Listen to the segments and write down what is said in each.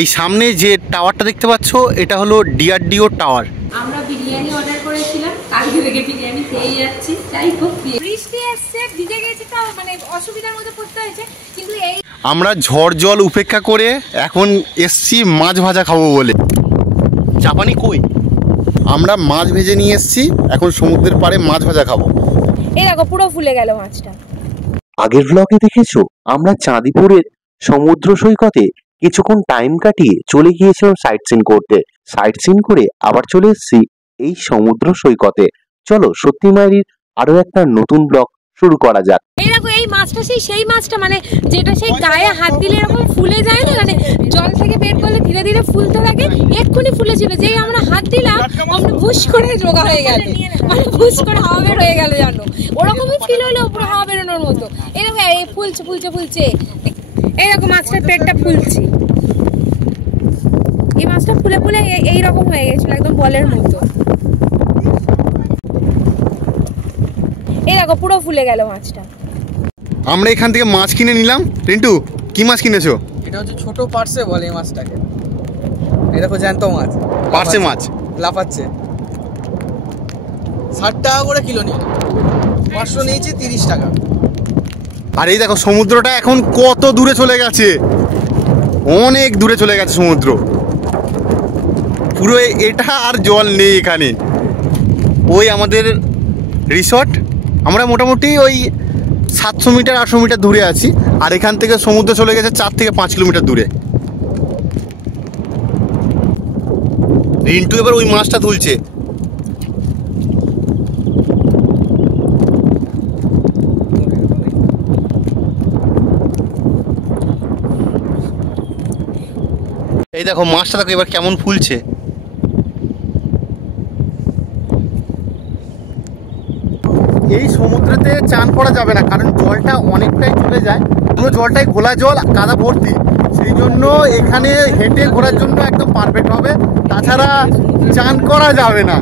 এই সামনে যে টাওয়ারটা দেখতে পাচ্ছ এটা হলো ডিআরডিও টাওয়ার। আমরা বিরিয়ানি অর্ডার করেছিলাম, কালকে থেকে বিরিয়ানি পেয়ে যাচ্ছি। যাই হোক, বৃষ্টি আসছে, ভিজে গেছি, তো মানে অসুবিধার মধ্যে পড়তে হয়েছে। কিন্তু এই আমরা ঝড় জল উপেক্ষা করে এখন এসছি মাছ ভাজা খাবো বলে। চাপানি কই? আমরা মাছ ভেজে নিয়ে এসছি, এখন সমুদ্রের পাড়ে মাছ ভাজা খাবো। এই দেখো পুরো ফুলে গেল মাছটা। আগের ব্লগে দেখেছো আমরা চাঁদিপুরের সমুদ্র সৈকতে কিছুক্ষণ টাইম কাটিয়ে চলে গিয়েছিলাম সাইট সিন করতে। সাইট সিন করে আবার চলে এসেছি এই সমুদ্র সৈকতে। চলো সত্যি মায়ের আরো একটা নতুন ব্লগ শুরু করা যাক। এই দেখো এই মাছটা সেই মাছটা মানে যেটা সেই গায়ে হাত দিলে এরকম ফুলে যায় না, মানে জল থেকে বের করলে ধীরে ধীরে ফুলতে থাকে। এক্ষুনি ফুলেছিল, যেই আমরা হাত দিলাম আমরা ভুস করে রোগা হয়ে গেল, মানে ভুস করে হাওয়া বের হয়ে গেল, জানো ওরকমই ফিল হলো, পুরো হাওয়া বেরোনোর মতো। এই দেখো এই ফুলছে ফুলছে ফুলছে, এই দেখো মাছটার পেটটা ফুলছে। এই মাছটা ফুলে ফুলে এইরকম হয়ে গেছিল, একদম বলের মতো। এই দেখো পুরো ফুলে গেল মাছটা। আমরা এখান থেকে মাছ কিনে নিলাম। রিন্টু, কি মাছ কিনেছো? এটা হচ্ছে ছোট পার্সে বলে এই মাছটাকে। এই দেখো জ্যান্ত মাছ, পার্সে মাছ লাফাচ্ছে। 60 টাকা করে কিলো নিয়ে, 500 নিয়েছে 30 টাকা। আর এই দেখো সমুদ্রটা এখন কত দূরে চলে গেছে, অনেক দূরে চলে গেছে সমুদ্র। পুরো এটা আর জল নেই এখানে। ওই আমাদের রিসর্ট, আমরা মোটামুটি ওই 700 মিটার 800 মিটার দূরে আছি, আর এখান থেকে সমুদ্র চলে গেছে 4 থেকে 5 কিলোমিটার দূরে। রিন্টু এবার ওই মাছটা তুলছে। এই দেখো মাছটা দেখো এবার কেমন ফুলছে। এই সমুদ্রেতে চান করা যাবে না, কারণ জলটা অনেকটাই চলে যায়, পুরো জলটাই ঘোলা জল, কাদা ভর্তি। সেই জন্য এখানে হেঁটে ঘোরার জন্য একদম পারফেক্ট হবে, তাছাড়া চান করা যাবে না।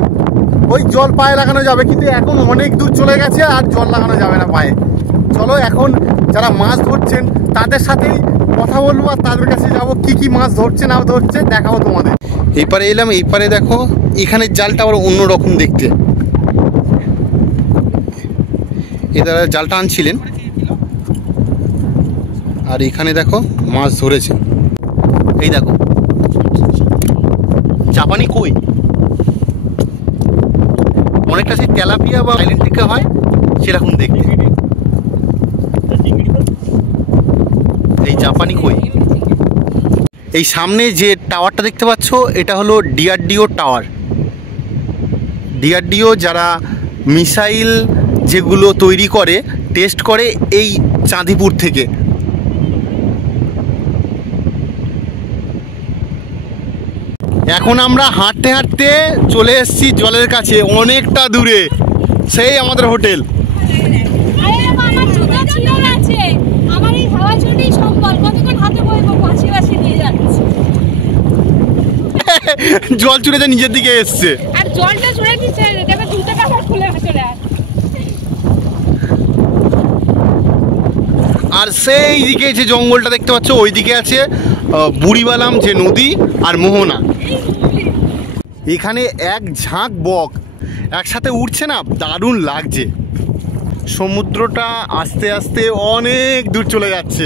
ওই জল পায়ে লাগানো যাবে, কিন্তু এখন অনেক দূর চলে গেছে আর জল লাগানো যাবে না পায়ে। চলো এখন যারা মাছ ধরছেন তাদের সাথেই কথা বলবো আর তাদের কাছে যাবো, কি কি মাছ ধরছে না ধরছে দেখাবো তোমাদের। এই পারে এলাম, এই পারে দেখো এখানে জালটা আবার অন্যরকম দেখতে। এদারা জালটা আনছিলেন, আর এখানে দেখো মাছ ধরেছে। এই দেখো চাপানি কই, অনেকটা সেই তেলাপিয়া বা আইল্যান্ড থেকে হয় সেরকম দেখতে। এই জাপানি কই। এই সামনে যে টাওয়ারটা দেখতে পাচ্ছ এটা হলো ডিআরডিও টাওয়ার। ডিআরডিও যারা মিসাইল যেগুলো তৈরি করে টেস্ট করে এই চাঁদিপুর থেকে। এখন আমরা হাঁটতে হাঁটতে চলে এসেছি জলের কাছে, অনেকটা দূরে, সেই আমাদের হোটেল। জল চুড়ে যা নিজের দিকে এসছে, আর জলটা চলে দিচ্ছে, দেখো জুতাটা আবার খুলে চলে আসে। আর সেই দিকে যে জঙ্গলটা দেখতে পাচ্ছ ওই দিকে আছে বুড়িবালাম যে নদী আর মোহনা। এখানে এক ঝাঁক বক একসাথে উঠছে না, দারুণ লাগছে। সমুদ্রটা আস্তে আস্তে অনেক দূর চলে যাচ্ছে।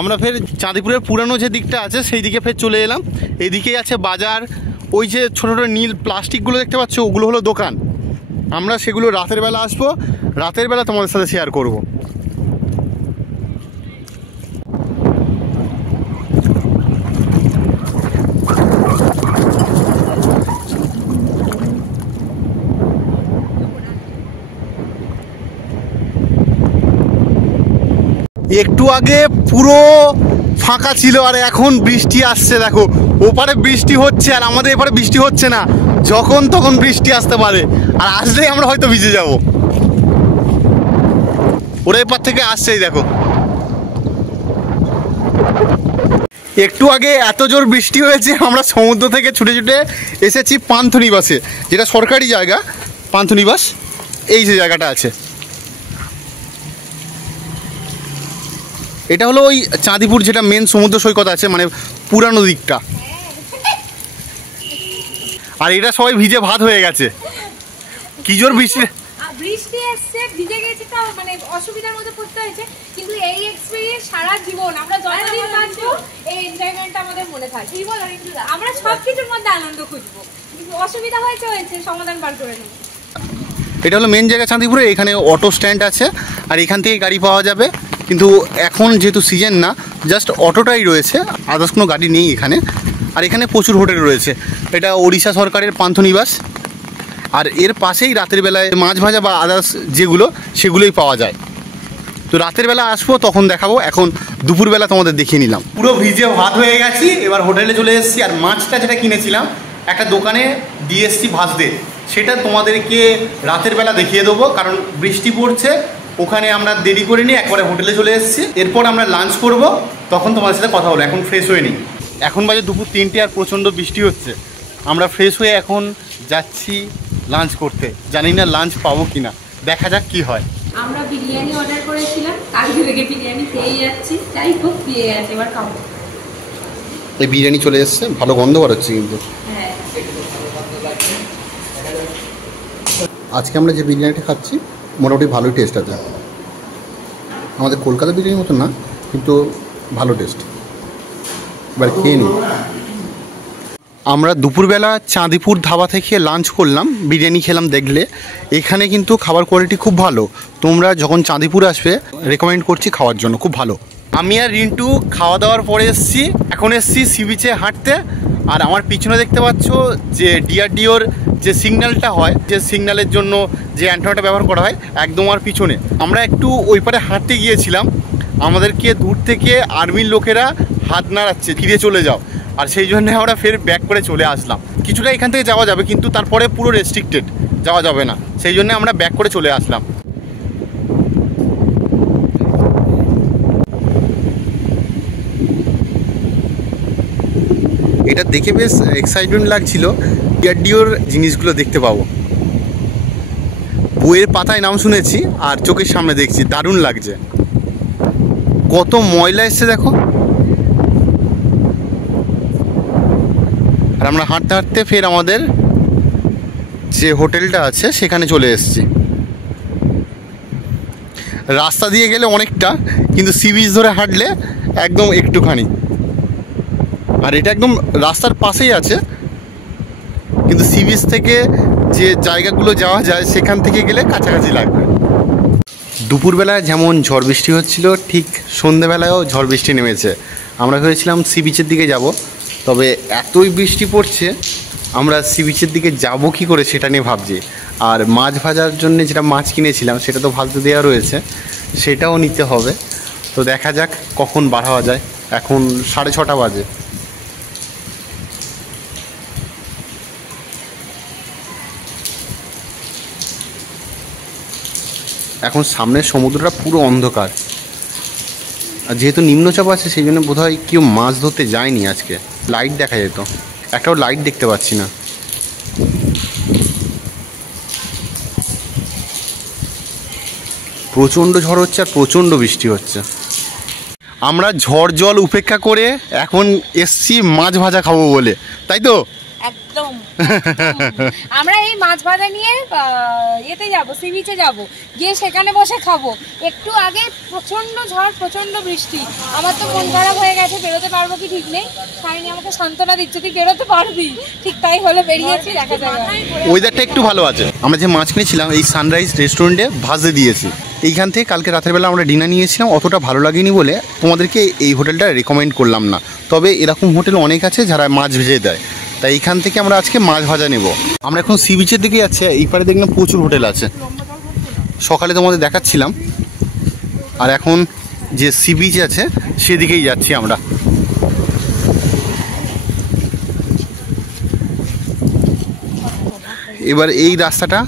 আমরা ফের চাঁদিপুরের পুরানো যে দিকটা আছে সেই দিকে ফের চলে এলাম। এইদিকেই আছে বাজার, ওই যে ছোটো ছোটো নীল প্লাস্টিকগুলো দেখতে পাচ্ছ ওগুলো হলো দোকান। আমরা সেগুলো রাতের বেলা আসবো, রাতের বেলা তোমাদের সাথে শেয়ার করব। একটু আগে পুরো ফাঁকা ছিল আর এখন বৃষ্টি আসছে। দেখো ওপারে বৃষ্টি হচ্ছে আর আমাদের এপারে বৃষ্টি হচ্ছে না, যখন তখন বৃষ্টি আসতে পারে, আর আসলেই আমরা হয়তো ভিজে যাব। ওরা এপার থেকে আসছেই দেখো। একটু আগে এত জোর বৃষ্টি হয়েছে আমরা সমুদ্র থেকে ছুটে ছুটে এসেছি পান্থনিবাসে, যেটা সরকারি জায়গা। পান্থনিবাস এই যে জায়গাটা আছে, এটা হলো ওই চাঁদিপুর যেটা মেন সমুদ্র সৈকত আছে, মানে পুরানো দিকটা। আর এটা সবাই ভিজে ভাত হয়ে গেছে, কি জোর বৃষ্টি। বৃষ্টি এসছে, ভিজে গেছে, তাও মানে অসুবিধার মধ্যে পড়তে হয়েছে, কিন্তু এই এক্সপেরিয়েন্স সারা জীবন আমরা যতদিন বাঁচবো এই এনজয়মেন্টটা আমাদের মনে থাকবে। কি বল আমরা সব কিছুর মধ্যে আনন্দ খুঁজবো, কিন্তু অসুবিধা হয়েছে সমাধান বার করে নেব। এটা হলো মেন জায়গা চাঁদিপুরে, এখানে অটো স্ট্যান্ড আছে আর এখান থেকে গাড়ি পাওয়া যাবে, কিন্তু এখন যেহেতু সিজন না, জাস্ট অটোটাই রয়েছে, আদার্স কোনো গাড়ি নেই এখানে। আর এখানে প্রচুর হোটেল রয়েছে। এটা ওড়িশা সরকারের পান্থনিবাস, আর এর পাশেই রাতের বেলায় মাছ ভাজা বা আদার্স যেগুলো সেগুলোই পাওয়া যায়। তো রাতের বেলা আসবো তখন দেখাবো, এখন দুপুরবেলা তোমাদের দেখিয়ে নিলাম। পুরো ভিজে ভাত হয়ে গেছি, এবার হোটেলে চলে এসেছি। আর মাছটা যেটা কিনেছিলাম একটা দোকানে দিয়ে এসেছি ভাজতে, সেটা তোমাদেরকে রাতের বেলা দেখিয়ে দেবো, কারণ বৃষ্টি পড়ছে। ওখানে আমরা দেরি করে নিয়ে একবারে হোটেলে চলে এসেছি। এরপর আমরা লাঞ্চ করব, তখন তোমাদের সাথে কথা হলো। এখন ফ্রেশ হয়ে নিই, এখন বাজে দুপুর 3টে আর প্রচণ্ড বৃষ্টি হচ্ছে। আমরা ফ্রেশ হয়ে এখন যাচ্ছি লাঞ্চ করতে, জানি না লাঞ্চ পাবো কি না, দেখা যাক কি হয়। আমরা বিরিয়ানি অর্ডার করেছিলাম, কালকে থেকে বিরিয়ানি খেয়ে যাচ্ছি, যাই হোক পেয়ে গেছে, এবার খাবো। এই বিরিয়ানি চলে এসছে, ভালো গন্ধ বেরোচ্ছে কিন্তু। হ্যাঁ, আজকে আমরা যে বিরিয়ানিটা খাচ্ছি মোটামুটি ভালোই টেস্ট আছে, আমাদের কলকাতা বিরিয়ানির মতো না, কিন্তু ভালো টেস্ট। এবার খেয়ে নিই। আমরা দুপুরবেলা চাঁদিপুর ধাবা থেকে লাঞ্চ করলাম, বিরিয়ানি খেলাম। দেখলে এখানে কিন্তু খাবার কোয়ালিটি খুব ভালো, তোমরা যখন চাঁদিপুর আসবে রেকমেন্ড করছি খাওয়ার জন্য, খুব ভালো। আমি আর রিন্টু খাওয়া দাওয়ার পরে এসেছি, এখন এসেছি সি বিচে হাঁটতে। আর আমার পিছনে দেখতে পাচ্ছ যে ডিআরডিওর যে সিগন্যালটা হয়, যে সিগন্যালের জন্য যে অ্যান্টেনাটা ব্যবহার করা হয়, একদম আমার পিছনে। আমরা একটু ওই পারে হাঁটতে গিয়েছিলাম, আমাদেরকে দূর থেকে আর্মির লোকেরা হাত নাড়াচ্ছে ফিরে চলে যাও, আর সেই জন্য আমরা ফের ব্যাক করে চলে আসলাম। কিছুটা এখান থেকে যাওয়া যাবে, কিন্তু তারপরে পুরো রেস্ট্রিক্টেড, যাওয়া যাবে না, সেই জন্য আমরা ব্যাক করে চলে আসলাম। এটা দেখে বেশ এক্সাইটমেন্ট লাগছিল, ডিআরডিওর জিনিসগুলো দেখতে পাবো। বইয়ের পাতায় নাম শুনেছি আর চোখের সামনে দেখছি, দারুণ লাগছে। কত ময়লা এসছে দেখো। আর আমরা হাঁটতে হাঁটতে ফের আমাদের যে হোটেলটা আছে সেখানে চলে এসেছি। রাস্তা দিয়ে গেলে অনেকটা, কিন্তু সি বিচ ধরে হাঁটলে একদম একটুখানি। আর এটা একদম রাস্তার পাশেই আছে, কিন্তু সি বিচ থেকে যে জায়গাগুলো যাওয়া যায় সেখান থেকে গেলে কাছাকাছি লাগবে। দুপুরবেলায় যেমন ঝড় বৃষ্টি হচ্ছিল, ঠিক সন্ধেবেলায়ও ঝড় বৃষ্টি নেমেছে। আমরা ভেবেছিলাম সি বিচের দিকে যাব, তবে এতই বৃষ্টি পড়ছে আমরা সি বিচের দিকে যাব কি করে সেটা নিয়ে ভাবছি। আর মাছ ভাজার জন্য যেটা মাছ কিনেছিলাম সেটা তো ভাজতে দেওয়া রয়েছে, সেটাও নিতে হবে। তো দেখা যাক কখন বার হওয়া যায়। এখন 6:30 বাজে। এখন সামনের সমুদ্রটা পুরো অন্ধকার, আর যেহেতু নিম্নচাপ আছে সেই জন্য বোধহয় কেউ মাছ ধরতে যায়নি আজকে। লাইট দেখা যেত, একটাও লাইট দেখতে পাচ্ছি না। প্রচণ্ড ঝড় হচ্ছে আর প্রচণ্ড বৃষ্টি হচ্ছে। আমরা ঝড় জল উপেক্ষা করে এখন এসছি মাছ ভাজা খাবো বলে, তাই তো? একদম। আমরা এই মাছ ভাজা নিয়ে এতে যাব, সি বিচে যাব, গিয়ে সেখানে বসে খাবো। একটু আগে প্রচন্ড ঝড়, প্রচন্ড বৃষ্টি, আমার তো মন খারাপ হয়ে গেছে, বেরোতে পারবো কি ঠিক নেই। সাইনি আমাকে সান্ত্বনা দিচ্ছে, তুই বেরোতে পারবি। ঠিক তাই হলে বেরিয়েছি, দেখা যাবে। ওয়েদারটা একটু ভালো আছে। আমরা যে মাছ কিনেছিলাম এই সানরাইজ রেস্টুরেন্টে ভাজতে দিয়েছি। এইখান থেকে কালকে রাতের বেলা আমরা ডিনার নিয়েছিলাম, অতটা ভালো লাগেনি বলে তোমাদেরকে এই হোটেলটা রেকমেন্ড করলাম না। তবে এরকম হোটেল অনেক আছে যারা মাছ ভেজে দেয়, তাই এইখান থেকে আমরা আজকে মাছ ভাজা নেব। আমরা এখন সি বিচের দিকে যাচ্ছি, এই পারে দেখলাম প্রচুর হোটেল আছে, সকালে তোমাদের দেখাচ্ছিলাম। আর এখন যে সি বিচ আছে সেদিকেই যাচ্ছি আমরা। এবার এই রাস্তাটা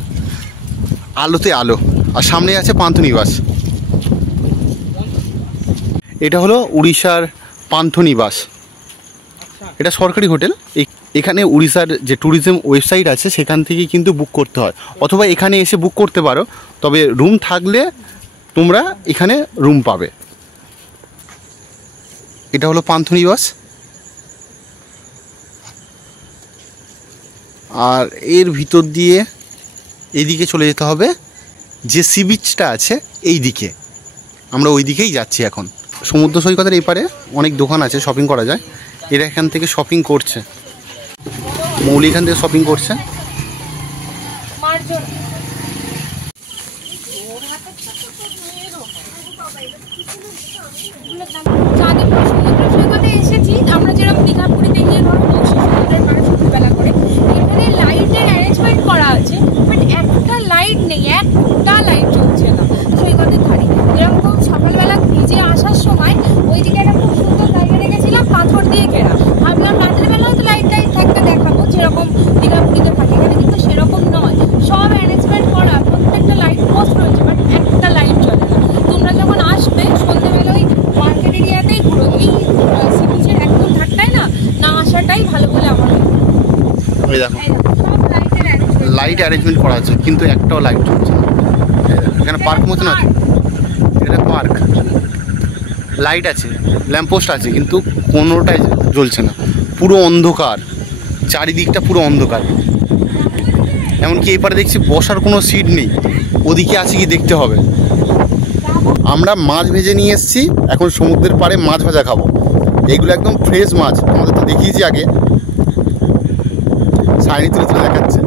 আলোতে আলো, আর সামনে আছে পান্থনিবাস। এটা হলো উড়িষ্যার পান্থনিবাস, এটা সরকারি হোটেল। এখানে উড়িষ্যার যে ট্যুরিজম ওয়েবসাইট আছে সেখান থেকে কিন্তু বুক করতে হয়, অথবা এখানে এসে বুক করতে পারো। তবে রুম থাকলে তোমরা এখানে রুম পাবে। এটা হলো পান্থ নিবাস। আর এর ভিতর দিয়ে এইদিকে চলে যেতে হবে, যে সি বিচটা আছে এই দিকে, আমরা ওই দিকেই যাচ্ছি এখন। সমুদ্র সৈকতের এই পারে অনেক দোকান আছে, শপিং করা যায়। এরা এখান থেকে শপিং করছে, মৌলি এখান থেকে শপিং করছে। চাঁদিপুর সমুদ্র সৈকতে এসেছি আমরা, যেরকম দীঘা পুরীতে গিয়ে ধরো বসে সমুদ্রের পাড়ে সন্ধ্যেবেলা করে। এখানে লাইটের অ্যারেঞ্জমেন্ট করা আছে, বাট একটা লাইট নেই, একটা লাইট চলছে না সৈকতের ধারে। এরকম সকালবেলা ভিজে আসার সময় ওইদিকে একটা খুব সুন্দর জায়গা রেখেছিলাম, পাথর দিয়ে ঘেরা। ভাবলাম রাতের বেলাও তো লাইট টাইট থাকতে দেখাবো, যেরকম দীঘা পুরীতে থাকে। এখানে কিন্তু সেরকম নয়, সব অ্যারেঞ্জমেন্ট করা, প্রত্যেকটা লাইট পোস্ট রয়েছে, বাট একটা লাইট চলে না। তোমরা যখন আসবে সন্ধ্যেবেলা ওই মার্কেট এরিয়াতেই ঘুরো, এই সি বিচের একদম ধারটায় না না আসাটাই ভালো বলে আমার মনে হয়। এই দেখো সব লাইটের লাইট অ্যারেঞ্জমেন্ট করা আছে, কিন্তু একটাও লাইট চলছে না। এখানে পার্ক মতন আছে, এটা পার্ক, লাইট আছে, ল্যাম্পপোস্ট আছে, কিন্তু কোনোটাই জ্বলছে না, পুরো অন্ধকার, চারিদিকটা পুরো অন্ধকার। এমনকি এই পারে দেখছি বসার কোনো সিট নেই, ওদিকে আছে কি দেখতে হবে। আমরা মাছ ভেজে নিয়ে এসেছি, এখন সমুদ্রের পাড়ে মাছ ভাজা খাবো। এইগুলো একদম ফ্রেশ মাছ, আমাদের তো দেখিয়েছি আগে, সাইনি তুলে তুলে দেখাচ্ছে।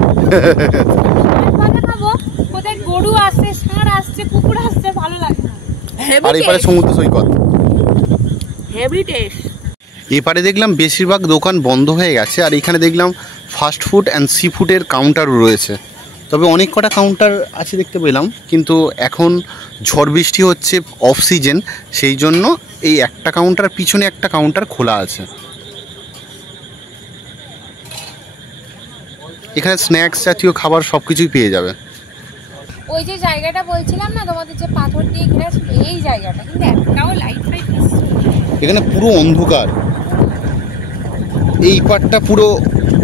কোথায় গরু আসছে, ষাঁড় আসছে, কুকুর আসছে, ভালো লাগে। আর এই পারে সমুদ্র সৈকত, হেভি টেস্ট। এপারে দেখলাম বেশিরভাগ দোকান বন্ধ হয়ে গেছে, আর এখানে দেখলাম ফাস্ট ফুড অ্যান্ড সি ফুডের কাউন্টারও রয়েছে। তবে অনেক কটা কাউন্টার আছে দেখতে পেলাম, কিন্তু এখন ঝড় বৃষ্টি হচ্ছে, অফ সিজন, সেই জন্য এই একটা কাউন্টার পিছনে একটা কাউন্টার খোলা আছে। এখানে স্ন্যাক্স জাতীয় খাবার সব কিছুই পেয়ে যাবে। ওই যে জায়গাটা বলছিলাম না তোমাদের, যে পাথর দিয়ে ঘেরা ছিল, এই জায়গাটা কিন্তু একটাও লাইট ফাইট আসছে। এখানে পুরো অন্ধকার, এই পাটটা পুরো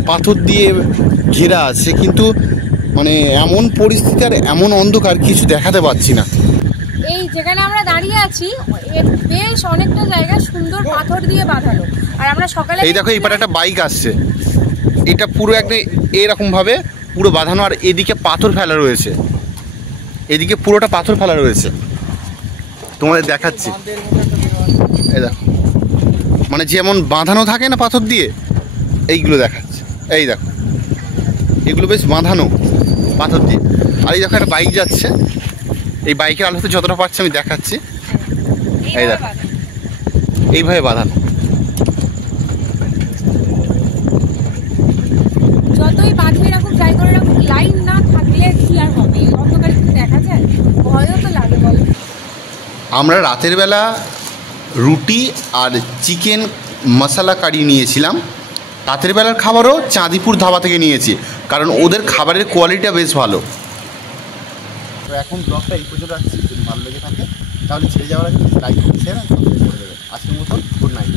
পাথর দিয়ে ঘেরা আছে, কিন্তু মানে এমন পরিস্থিতি আর এমন অন্ধকার কিছু দেখাতে পাচ্ছি না। এই যেখানে আমরা দাঁড়িয়ে আছি এর বেশ অনেকটা জায়গা সুন্দর পাথর দিয়ে বাঁধানো। আর আমরা সকালে এই দেখো এই পারে একটা বাইক আসছে, এটা পুরো একটা এরকম ভাবে পুরো বাঁধানো, আর এদিকে পাথর ফেলা রয়েছে, এদিকে পুরোটা পাথর ফেলা রয়েছে, তোমাদের দেখাচ্ছি। এই দেখো, মানে যেমন বাঁধানো থাকে না পাথর দিয়ে, এইগুলো দেখাচ্ছে। এই দেখো এগুলো বেশ বাঁধানো পাথর দিয়ে। আর এই দেখো একটা বাইক যাচ্ছে, এই বাইকের আলোতে যতটা পাচ্ছি আমি দেখাচ্ছি। এই দেখো এইভাবে বাঁধানো। যতই বাঁধিয়ে রাখুক, যাই করে রাখুক, লাইন না থাকলে কি আর হবে? অন্ধকারে কি দেখা যায়? ভয়ও তো লাগে বলো। আমরা রাতের বেলা রুটি আর চিকেন মশলা কারি নিয়েছিলাম। রাতের বেলার খাবারও চাঁদিপুর ধাবা থেকে নিয়েছি, কারণ ওদের খাবারের কোয়ালিটিটা বেশ ভালো। তো এখন ব্লগটা এই পর্যন্ত রাখছি, যদি ভালো লেগে থাকে তাহলে ছেড়ে যাওয়ার আগে লাইক শেয়ার আর সাবস্ক্রাইব করে দেবেন। আজকের মতো গুড নাইট।